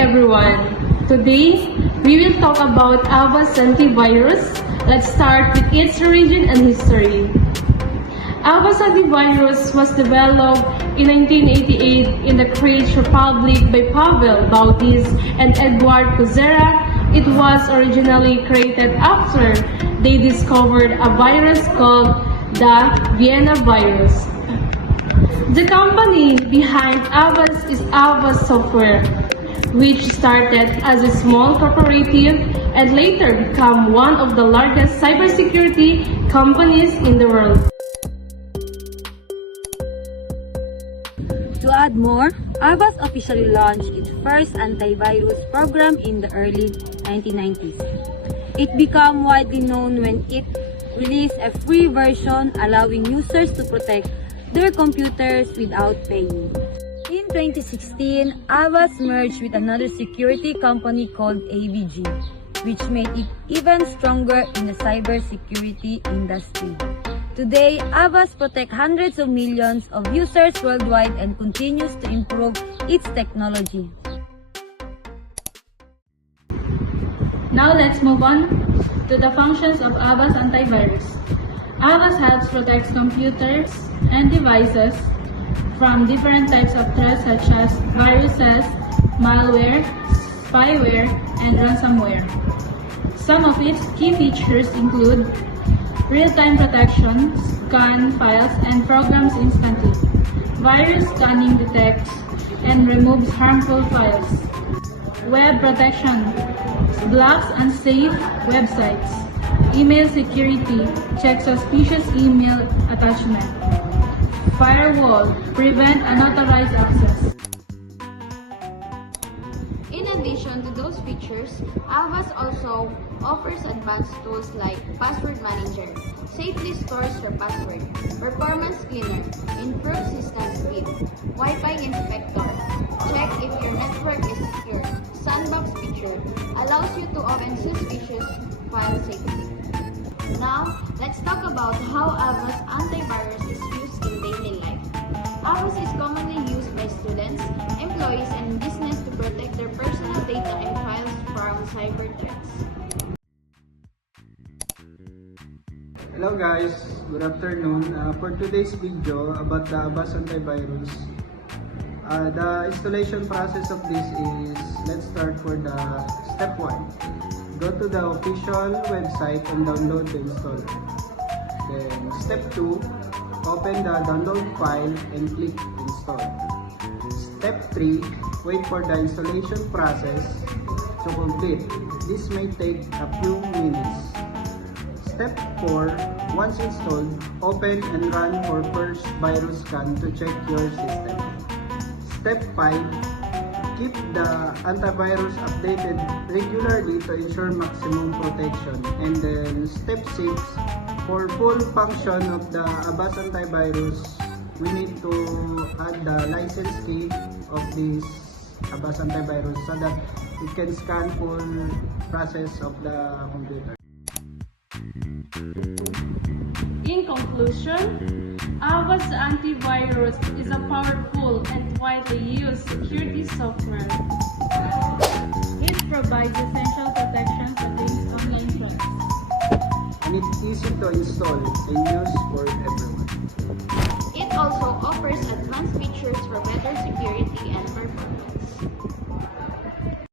everyone! Today, we will talk about Avast Antivirus. Let's start with its origin and history. Avast Antivirus was developed in 1988 in the Czech Republic by Pavel Baudis and Edward Kozera. It was originally created after they discovered a virus called the Vienna virus. The company behind Avast is Avast Software, which started as a small cooperative and later became one of the largest cybersecurity companies in the world. To add more, Avast officially launched its first antivirus program in the early 1990s. It became widely known when it released a free version allowing users to protect their computers without paying. In 2016, Avast merged with another security company called AVG, which made it even stronger in the cybersecurity industry. Today, Avast protects hundreds of millions of users worldwide and continues to improve its technology. Now let's move on to the functions of Avast Antivirus. Avast helps protect computers and devices from different types of threats such as viruses, malware, spyware, and ransomware. Some of its key features include real-time protection, scan files and programs instantly. Virus scanning detects and removes harmful files. Web protection blocks unsafe websites. Email security checks suspicious email attachment. Firewall prevent unauthorized access. In addition to those features, Avast also offers advanced tools like Password Manager, safely stores your password, Performance Cleaner, improves system speed, Wi-Fi Inspector, check if your network is secure, Sandbox feature, allows you to open suspicious files safely. Now, let's talk about how Avast Antivirus is used in daily life. Avast is commonly used by students, employees, and business to protect their personal data and files from cyber threats. Hello guys, good afternoon. For today's video about the Avast Antivirus, the installation process of this is, let's start for the step 1. Go to the official website and download the installer. Then step 2, open the download file and click install. Step 3, wait for the installation process to complete. This may take a few minutes. Step 4, once installed, open and run for first virus scan to check your system. Step 5, keep the antivirus updated regularly to ensure maximum protection. And then step 6, for full function of the Avast Antivirus, we need to add the license key of this Avast Antivirus so that it can scan full process of the computer. In conclusion, Avast Antivirus is a powerful and widely used security software. It provides essential protections against online threats. And it's easy to install and use for everyone. It also offers advanced features for better security and performance.